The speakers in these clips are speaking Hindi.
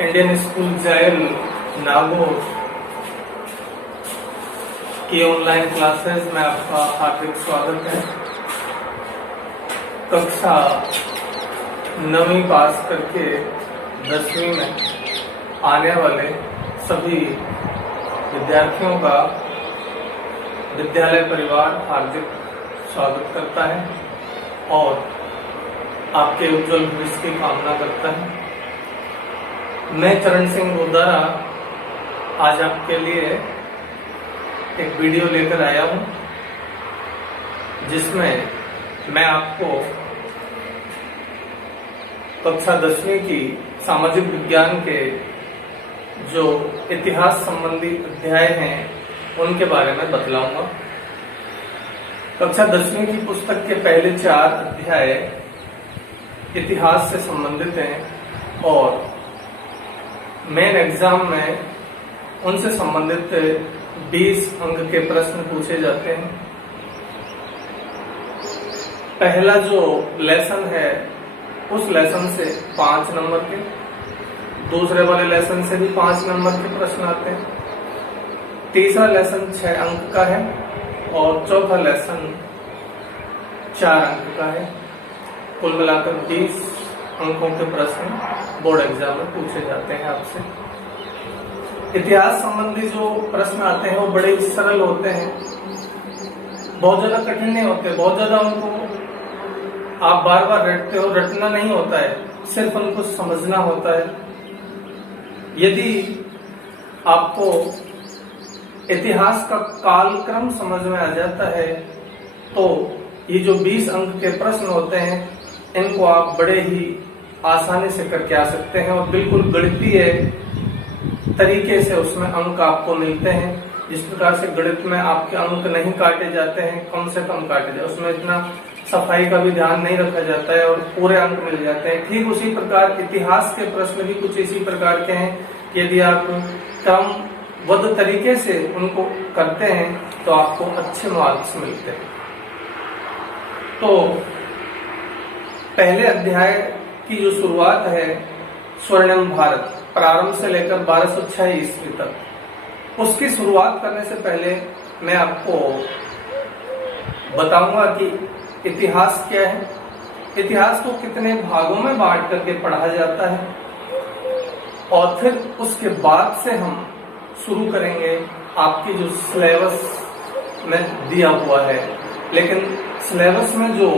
इंडियन स्कूल जायल नागौर की ऑनलाइन क्लासेस में आपका हार्दिक स्वागत है। कक्षा 9वीं पास करके 10वीं में आने वाले सभी विद्यार्थियों का विद्यालय परिवार हार्दिक स्वागत करता है और आपके उज्जवल भविष्य की कामना करता है। मैं चरण सिंह गोदारा आज आपके लिए एक वीडियो लेकर आया हूं, जिसमें मैं आपको कक्षा 10वीं की सामाजिक विज्ञान के जो इतिहास संबंधी अध्याय हैं उनके बारे में बतलाऊंगा। कक्षा 10वीं की पुस्तक के पहले 4 अध्याय इतिहास से संबंधित हैं और मेन एग्जाम में उनसे संबंधित 20 अंक के प्रश्न पूछे जाते हैं। पहला जो लेसन है उस लेसन से 5 नंबर के, दूसरे वाले लेसन से भी 5 नंबर के प्रश्न आते हैं। तीसरा लेसन 6 अंक का है और चौथा लेसन 4 अंक का है। कुल मिलाकर 20 अंकों के प्रश्न बोर्ड एग्जाम में पूछे जाते हैं आपसे। इतिहास संबंधी जो प्रश्न आते हैं वो बड़े सरल होते हैं, बहुत ज्यादा कठिन नहीं होते। बहुत ज्यादा उनको आप बार बार रटते हो, रटना नहीं होता है, सिर्फ उनको समझना होता है। यदि आपको इतिहास का कालक्रम समझ में आ जाता है तो ये जो 20 अंक के प्रश्न होते हैं इनको आप बड़े ही आसानी से करके आ सकते हैं और बिल्कुल गणितीय तरीके से उसमें अंक आपको मिलते हैं। जिस प्रकार से गणित में आपके अंक नहीं काटे जाते हैं, कम से कम काटे जाते हैं, उसमें इतना सफाई का भी ध्यान नहीं रखा जाता है और पूरे अंक मिल जाते हैं। ठीक उसी प्रकार इतिहास के प्रश्न भी कुछ इसी प्रकार के हैं। यदि आप क्रमबद्ध तरीके से उनको करते हैं तो आपको अच्छे मार्क्स मिलते हैं। तो पहले अध्याय की जो शुरुआत है स्वर्णिम भारत, प्रारंभ से लेकर 1206 ईस्वी तक, उसकी शुरुआत करने से पहले मैं आपको बताऊंगा कि इतिहास क्या है, इतिहास को कितने भागों में बांट करके पढ़ा जाता है और फिर उसके बाद से हम शुरू करेंगे आपकी जो सिलेबस में दिया हुआ है। लेकिन सिलेबस में जो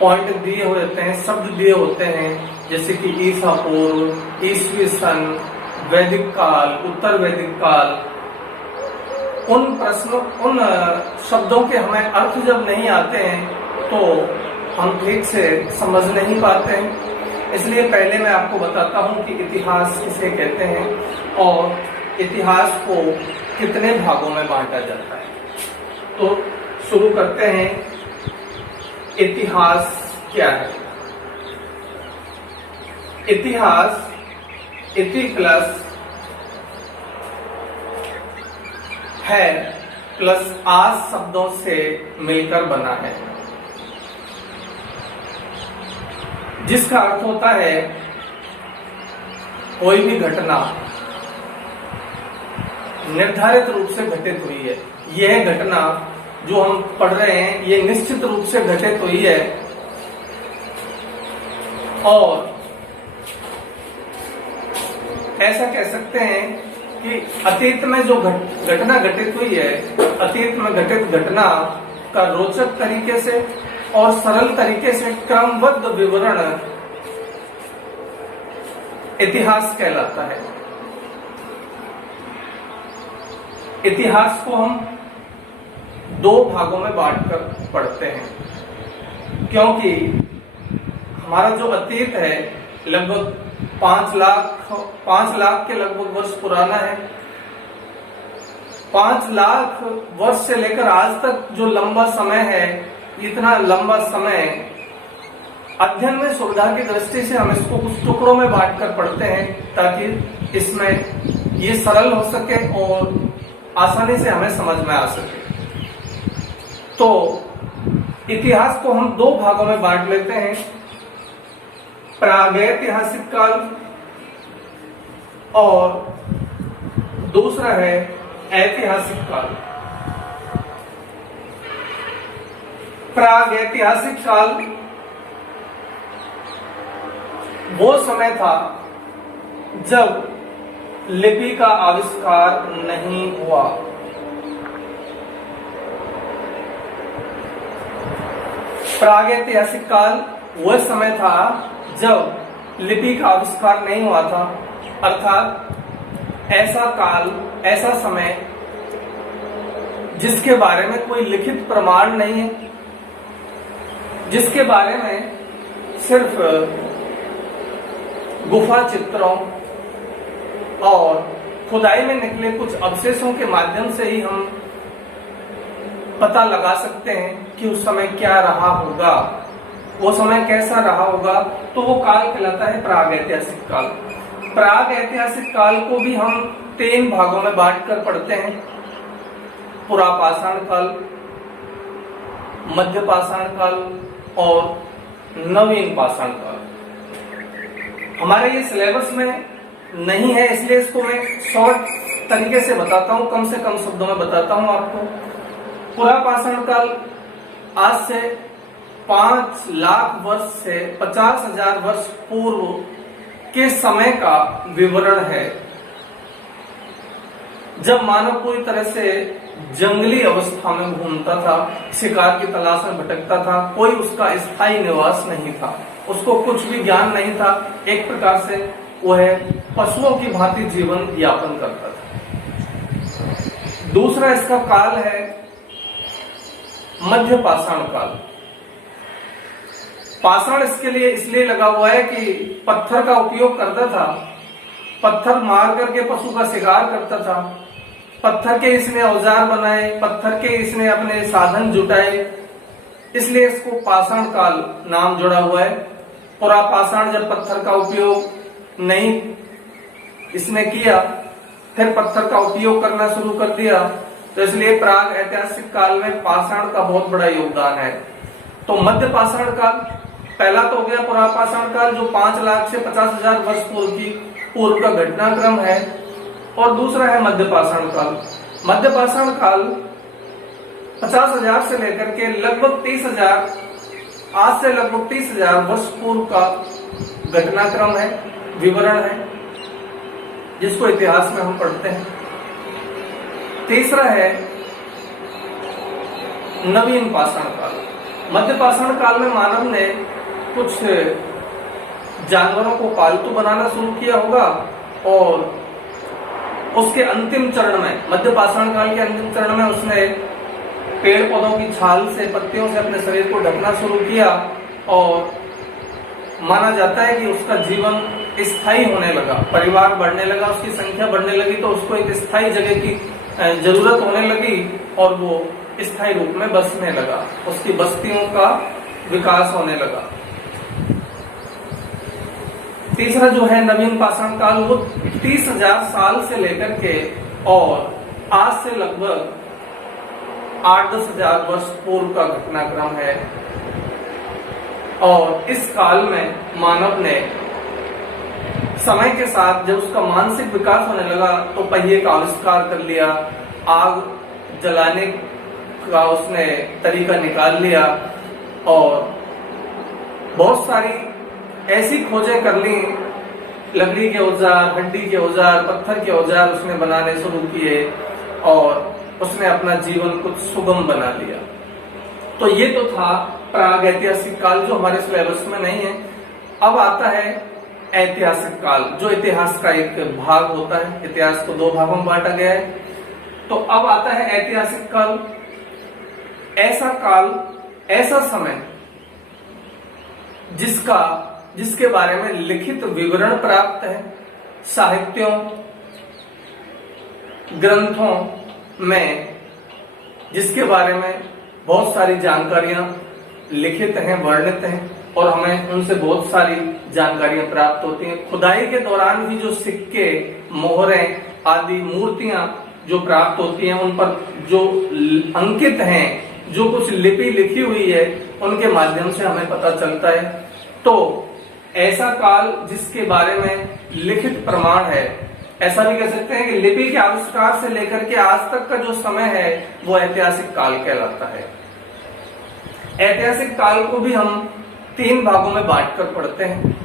पॉइंट दिए हुए होते हैं, शब्द दिए होते हैं, जैसे कि ईसा पूर्व, ईसवी सन, वैदिक काल, उत्तर वैदिक काल, उन शब्दों के हमें अर्थ जब नहीं आते हैं तो हम ठीक से समझ नहीं पाते हैं। इसलिए पहले मैं आपको बताता हूं कि इतिहास किसे कहते हैं और इतिहास को कितने भागों में बांटा जाता है। तो शुरू करते हैं। इतिहास क्या है? इतिहास इति प्लस है प्लस आज शब्दों से मिलकर बना है, जिसका अर्थ होता है कोई भी घटना निर्धारित रूप से घटित हुई है। यह घटना जो हम पढ़ रहे हैं ये निश्चित रूप से घटित हुई है और ऐसा कह सकते हैं कि अतीत में जो घटना घटित हुई है, अतीत में घटित घटना का रोचक तरीके से और सरल तरीके से क्रमबद्ध विवरण इतिहास कहलाता है। इतिहास को हम 2 भागों में बांटकर पढ़ते हैं, क्योंकि हमारा जो अतीत है लगभग 5 लाख के लगभग वर्ष पुराना है। 5 लाख वर्ष से लेकर आज तक जो लंबा समय है, इतना लंबा समय अध्ययन में सुविधा की दृष्टि से हम इसको कुछ टुकड़ों में बांटकर पढ़ते हैं ताकि इसमें ये सरल हो सके और आसानी से हमें समझ में आ सके। तो इतिहास को हम 2 भागों में बांट लेते हैं, प्रागैतिहासिक काल और दूसरा है ऐतिहासिक काल। प्राग ऐतिहासिक काल वो समय था जब लिपि का आविष्कार नहीं हुआ। प्रागैतिहासिक काल वह समय था जब लिपि का आविष्कार नहीं हुआ था, अर्थात ऐसा काल, ऐसा समय जिसके बारे में कोई लिखित प्रमाण नहीं है, जिसके बारे में सिर्फ गुफा चित्रों और खुदाई में निकले कुछ अवशेषों के माध्यम से ही हम पता लगा सकते हैं कि उस समय क्या रहा होगा, वो समय कैसा रहा होगा। तो वो काल कहलाता है प्राग ऐतिहासिक काल। प्राग ऐतिहासिक काल को भी हम 3 भागों में बांटकर पढ़ते हैं: पुरापाषाण काल, मध्य पाषाण काल और नवीन पाषाण काल। हमारे ये सिलेबस में नहीं है, इसलिए इसको मैं शॉर्ट तरीके से बताता हूं, कम से कम शब्दों में बताता हूं आपको। पुरापाषाण काल आज से 5 लाख वर्ष से 50,000 वर्ष पूर्व के समय का विवरण है, जब मानव पूरी तरह से जंगली अवस्था में घूमता था, शिकार की तलाश में भटकता था, कोई उसका स्थायी निवास नहीं था, उसको कुछ भी ज्ञान नहीं था, एक प्रकार से वह पशुओं की भांति जीवन यापन करता था। दूसरा इसका काल है मध्य पाषाण काल। पाषाण इसके लिए इसलिए लगा हुआ है कि पत्थर का उपयोग करता था, पत्थर मार करके पशु का शिकार करता था, पत्थर के इसने औजार बनाए, पत्थर के इसने अपने साधन जुटाए, इसलिए इसको पाषाण काल नाम जुड़ा हुआ है। पुरापाषाण जब पत्थर का उपयोग नहीं इसने किया, फिर पत्थर का उपयोग करना शुरू कर दिया, तो इसलिए प्राग ऐतिहासिक काल में पाषाण का बहुत बड़ा योगदान है। तो मध्य पाषाण काल पहला तो हो गया पुरापाषाण काल, जो 5 लाख से 50,000 वर्ष पूर्व का घटनाक्रम है, और दूसरा है मध्य पाषाण काल। मध्य पाषाण काल 50,000 से लेकर के लगभग 30,000, आज से लगभग 30,000 वर्ष पूर्व का घटनाक्रम है, विवरण है, जिसको इतिहास में हम पढ़ते हैं। तीसरा है नवीन पाषाण काल। मध्य पाषाण काल में मानव ने कुछ जानवरों को पालतू बनाना शुरू किया होगा, और उसके अंतिम चरण में, मध्य पाषाण काल के अंतिम चरण में उसने पेड़ पौधों की छाल से, पत्तियों से अपने शरीर को ढकना शुरू किया, और माना जाता है कि उसका जीवन स्थायी होने लगा, परिवार बढ़ने लगा, उसकी संख्या बढ़ने लगी, तो उसको एक स्थायी जगह की जरूरत होने लगी और वो स्थायी रूप में बसने लगा, उसकी बस्तियों का विकास होने लगा। तीसरा जो है नवीन पाषाण काल, वो 30,000 साल से लेकर के और आज से लगभग 8-10 हजार वर्ष पूर्व का घटनाक्रम है। और इस काल में मानव ने समय के साथ जब उसका मानसिक विकास होने लगा, तो पहिए का आविष्कार कर लिया, आग जलाने का उसने तरीका निकाल लिया, और बहुत सारी ऐसी खोजें कर ली, लकड़ी के औजार, हड्डी के औजार, पत्थर के औजार उसने बनाने शुरू किए, और उसने अपना जीवन कुछ सुगम बना लिया। तो ये तो था प्राग ऐतिहासिक काल, जो हमारे सिलेबस में नहीं है। अब आता है ऐतिहासिक काल, जो इतिहास का एक भाग होता है। इतिहास को 2 भागों में बांटा गया है। तो अब आता है ऐतिहासिक काल। ऐसा काल, ऐसा समय जिसके बारे में लिखित विवरण प्राप्त है, साहित्यों, ग्रंथों में जिसके बारे में बहुत सारी जानकारियां लिखित हैं, वर्णित हैं, और हमें उनसे बहुत सारी जानकारियां प्राप्त होती हैं। खुदाई के दौरान भी जो सिक्के, मोहरें आदि मूर्तियां जो प्राप्त होती हैं, उन पर जो अंकित हैं, जो कुछ लिपि लिखी हुई है, उनके माध्यम से हमें पता चलता है। तो ऐसा काल जिसके बारे में लिखित प्रमाण है, ऐसा भी कह सकते हैं कि लिपि के आविष्कार से लेकर के आज तक का जो समय है वो ऐतिहासिक काल कहलाता है। ऐतिहासिक काल को भी हम 3 भागों में बांटकर पढ़ते हैं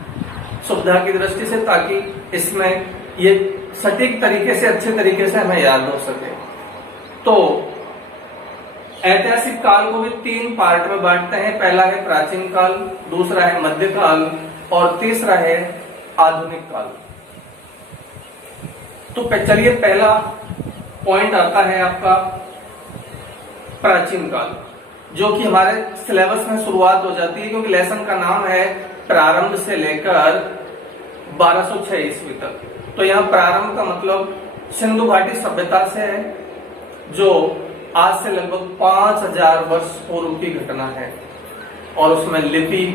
सुविधा की दृष्टि से, ताकि इसमें ये सटीक तरीके से, अच्छे तरीके से हमें याद हो सके। तो ऐतिहासिक काल को भी 3 पार्ट में बांटते हैं। पहला है प्राचीन काल, दूसरा है मध्यकाल और तीसरा है आधुनिक काल। तो चलिए, पहला पॉइंट आता है आपका प्राचीन काल, जो कि हमारे सिलेबस में शुरुआत हो जाती है, क्योंकि लेसन का नाम है प्रारंभ से लेकर 1206 ईस्वी तक। तो यहाँ प्रारंभ का मतलब सिंधु घाटी सभ्यता से है, जो आज से लगभग 5000 वर्ष पूर्व की घटना है। और उसमें लिपि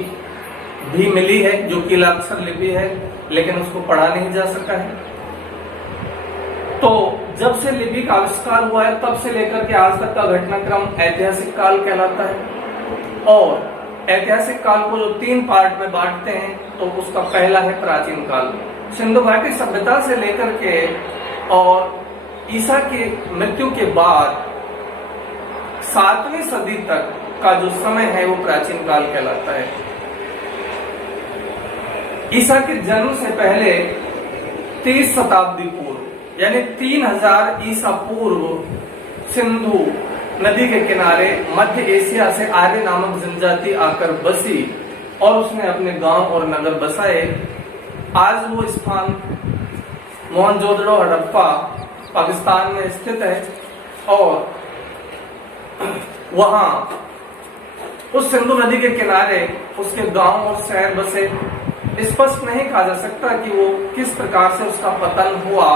भी मिली है, जो कीलाक्षर लिपि है, लेकिन उसको पढ़ा नहीं जा सका है। तो जब से लिपि का आविष्कार हुआ है तब से लेकर के आज तक का घटनाक्रम ऐतिहासिक काल कहलाता है। और ऐतिहासिक काल को जो 3 पार्ट में बांटते हैं, तो उसका पहला है प्राचीन काल, सिंधु घाटी सभ्यता से लेकर के और ईसा की मृत्यु के बाद 7वीं सदी तक का जो समय है वो प्राचीन काल कहलाता है। ईसा के जन्म से पहले 30 शताब्दी पूर्व, यानी 3000 ईसा पूर्व, सिंधु नदी के किनारे मध्य एशिया से आर्य नामक जनजाति आकर बसी और उसने अपने गांव और नगर बसाए। आज वो स्थान मोहनजोदड़ो हड़प्पा पाकिस्तान में स्थित है और वहां उस सिंधु नदी के किनारे उसके गांव और शहर बसे। स्पष्ट नहीं कहा जा सकता कि वो किस प्रकार से उसका पतन हुआ,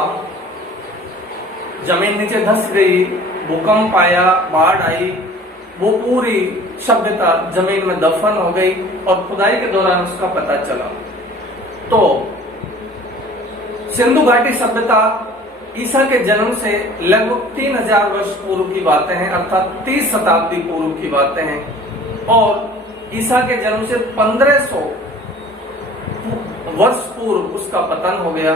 जमीन नीचे धंस गई, भूकंप आया, बाढ़ आई, वो पूरी सभ्यता जमीन में दफन हो गई और खुदाई के दौरान उसका पता चला। तो सिंधु घाटी सभ्यता ईसा के जन्म से लगभग 3000 वर्ष पूर्व की बातें हैं, अर्थात 30 शताब्दी पूर्व की बातें हैं। और ईसा के जन्म से 1500 वर्ष पूर्व उसका पतन हो गया।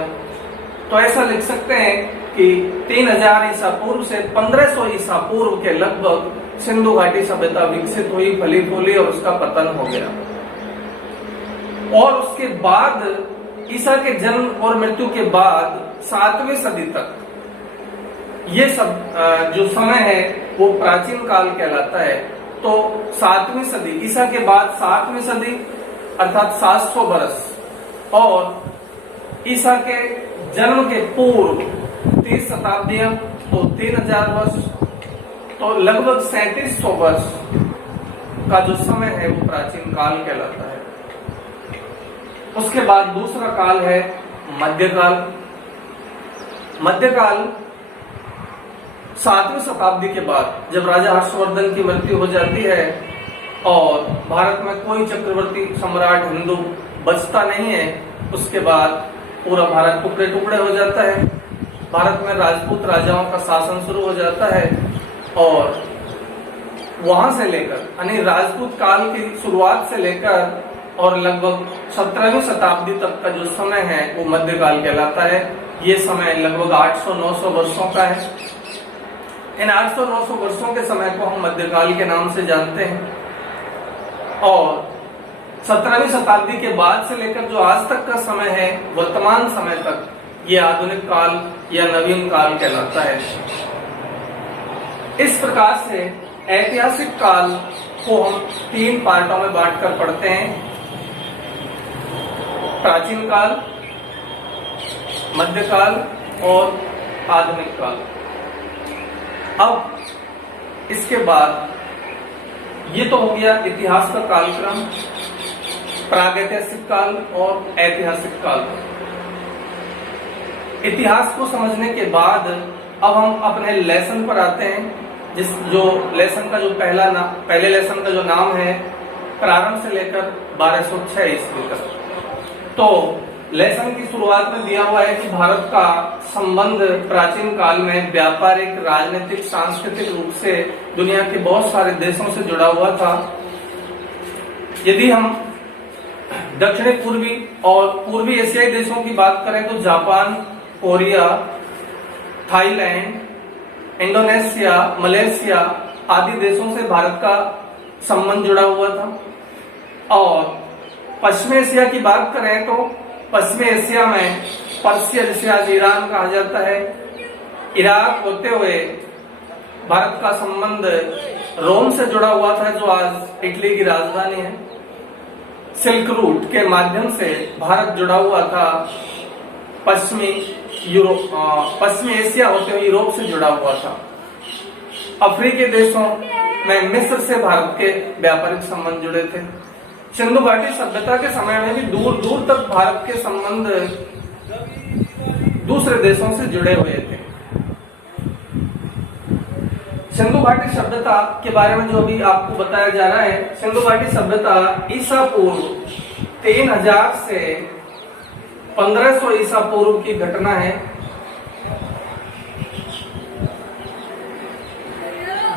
तो ऐसा लिख सकते हैं कि 3000 ईसा पूर्व से 1500 ईसा पूर्व के लगभग सिंधु घाटी सभ्यता विकसित हुई, फली फूली और उसका पतन हो गया। और उसके बाद ईसा के जन्म और मृत्यु के बाद 7वीं सदी तक ये सब जो समय है वो प्राचीन काल कहलाता है। तो 7वीं सदी, ईसा के बाद 7वीं सदी अर्थात 700 वर्ष, और ईसा के जन्म के पूर्व 30 शताब्दियां, तो 3000 वर्ष, तो लगभग 3700 वर्ष का जो समय है वो प्राचीन काल कहलाता है। उसके बाद दूसरा काल है मध्यकाल। मध्यकाल 7वीं शताब्दी के बाद, जब राजा हर्षवर्धन की मृत्यु हो जाती है और भारत में कोई चक्रवर्ती सम्राट हिंदू बचता नहीं है, उसके बाद पूरा भारत टुकड़े टुकड़े हो जाता है। भारत में राजपूत राजाओं का शासन शुरू हो जाता है और वहां से लेकर, यानी राजपूत काल की शुरुआत से लेकर और लगभग 17वीं शताब्दी तक का जो समय है वो मध्यकाल कहलाता है। ये समय लगभग 800-900 वर्षों का है। इन 800-900 वर्षों के समय को हम मध्यकाल के नाम से जानते हैं। और 17वीं शताब्दी के बाद से लेकर जो आज तक का समय है, वर्तमान समय तक, ये आधुनिक काल या नवीन काल कहलाता है। इस प्रकार से ऐतिहासिक काल को हम 3 पार्टों में बांटकर पढ़ते हैं: प्राचीन काल, मध्यकाल और आधुनिक काल। अब इसके बाद ये तो हो गया इतिहास का कालक्रम, प्रागैतिहासिक काल और ऐतिहासिक काल। इतिहास को समझने के बाद अब हम अपने लेसन पर आते हैं, जो लेसन का जो पहले लेसन का जो नाम है प्रारंभ से लेकर 1206 ईस्वी तक। तो लेसन की शुरुआत में दिया हुआ है कि भारत का संबंध प्राचीन काल में व्यापारिक, राजनीतिक, सांस्कृतिक रूप से दुनिया के बहुत सारे देशों से जुड़ा हुआ था। यदि हम दक्षिणी पूर्वी और पूर्वी एशियाई देशों की बात करें तो Japan, Korea, Thailand, Indonesia, Malaysia आदि देशों से भारत का संबंध जुड़ा हुआ था। और पश्चिमी एशिया की बात करें तो पश्चिमी एशिया में पर्सिया, जिसे आज ईरान कहा जाता है, इराक होते हुए भारत का संबंध रोम से जुड़ा हुआ था, जो आज इटली की राजधानी है। सिल्क रूट के माध्यम से भारत जुड़ा हुआ था पश्चिमी एशिया होते हुए यूरोप से जुड़ा हुआ था। अफ्रीकी देशों में मिस्र से भारत के व्यापारिक संबंध जुड़े थे। सिंधु घाटी सभ्यता के समय में भी दूर दूर तक भारत के संबंध दूसरे देशों से जुड़े हुए थे। सिंधु घाटी सभ्यता के बारे में जो अभी आपको बताया जा रहा है, सिंधु घाटी सभ्यता ईसा पूर्व 3000 से 1500 ईसा पूर्व की घटना है।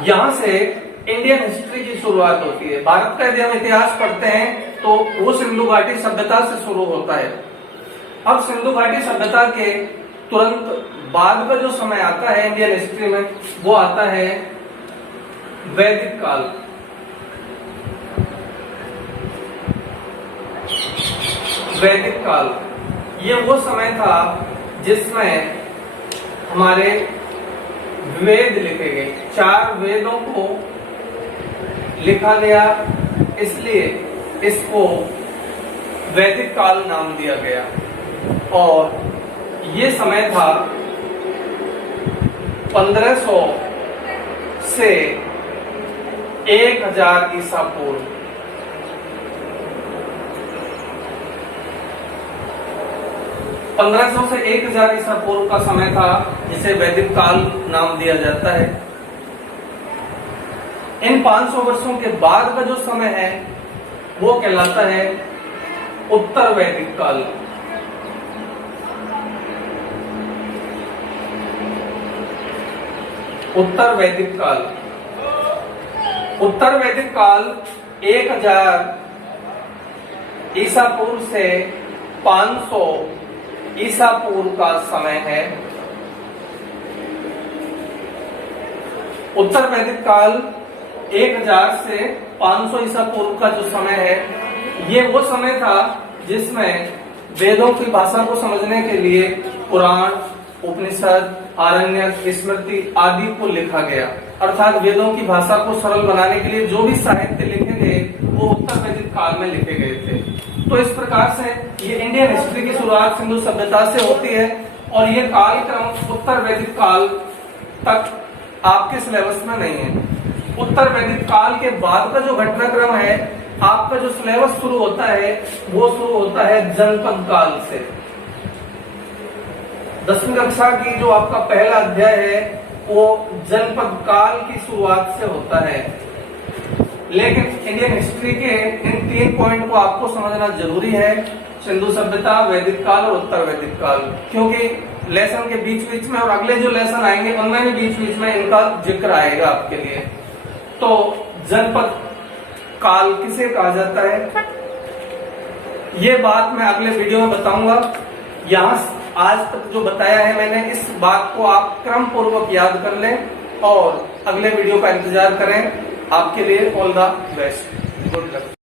यहां से इंडियन हिस्ट्री की शुरुआत होती है। भारत का यदि हम इतिहास पढ़ते हैं तो वो सिंधु घाटी सभ्यता से शुरू होता है। अब सिंधु घाटी सभ्यता के तुरंत बाद का जो समय आता है इंडियन हिस्ट्री में, वो आता है वैदिक काल। वैदिक काल ये वो समय था जिसमें हमारे वेद लिखे गए, 4 वेदों को लिखा गया, इसलिए इसको वैदिक काल नाम दिया गया। और ये समय था 1500 से 1000 ईसा पूर्व। 1500 से 1000 ईसा पूर्व का समय था, जिसे वैदिक काल नाम दिया जाता है। इन 500 वर्षों के बाद का जो समय है वो कहलाता है उत्तर वैदिक काल। उत्तर वैदिक काल, उत्तर वैदिक काल 1000 ईसा पूर्व से 500 ईसा पूर्व का समय है। उत्तर वैदिक काल 1000 से 500 ईसा पूर्व का जो समय है, ये वो समय था जिसमें वेदों की भाषा को समझने के लिए पुराण, उपनिषद, आरण्यक, स्मृति आदि को लिखा गया। अर्थात वेदों की भाषा को सरल बनाने के लिए जो भी साहित्य लिखे गए वो उत्तर वैदिक काल में लिखे गए थे। तो इस प्रकार से ये इंडियन हिस्ट्री की शुरुआत सिंधु सभ्यता से होती है और ये कालक्रम उत्तर वैदिक काल तक आपके सिलेबस में नहीं है। उत्तर वैदिक काल के बाद का जो घटनाक्रम है, आपका जो सिलेबस शुरू होता है वो शुरू होता है जनपद काल से। 10वीं कक्षा की जो आपका पहला अध्याय है वो जनपद काल की शुरुआत से होता है। लेकिन इंडियन हिस्ट्री के इन 3 पॉइंट को आपको समझना जरूरी है, सिंधु सभ्यता, वैदिक काल और उत्तर वैदिक काल, क्योंकि लेसन के बीच बीच में और अगले जो लेसन आएंगे उनमें भी बीच बीच में इनका जिक्र आएगा आपके लिए। तो जनपद काल किसे कहा जाता है, ये बात मैं अगले वीडियो में बताऊंगा। यहाँ आज तक जो बताया है मैंने, इस बात को आप क्रम पूर्वक याद कर लें और अगले वीडियो का इंतजार करें। आपके लिए all the best, good luck.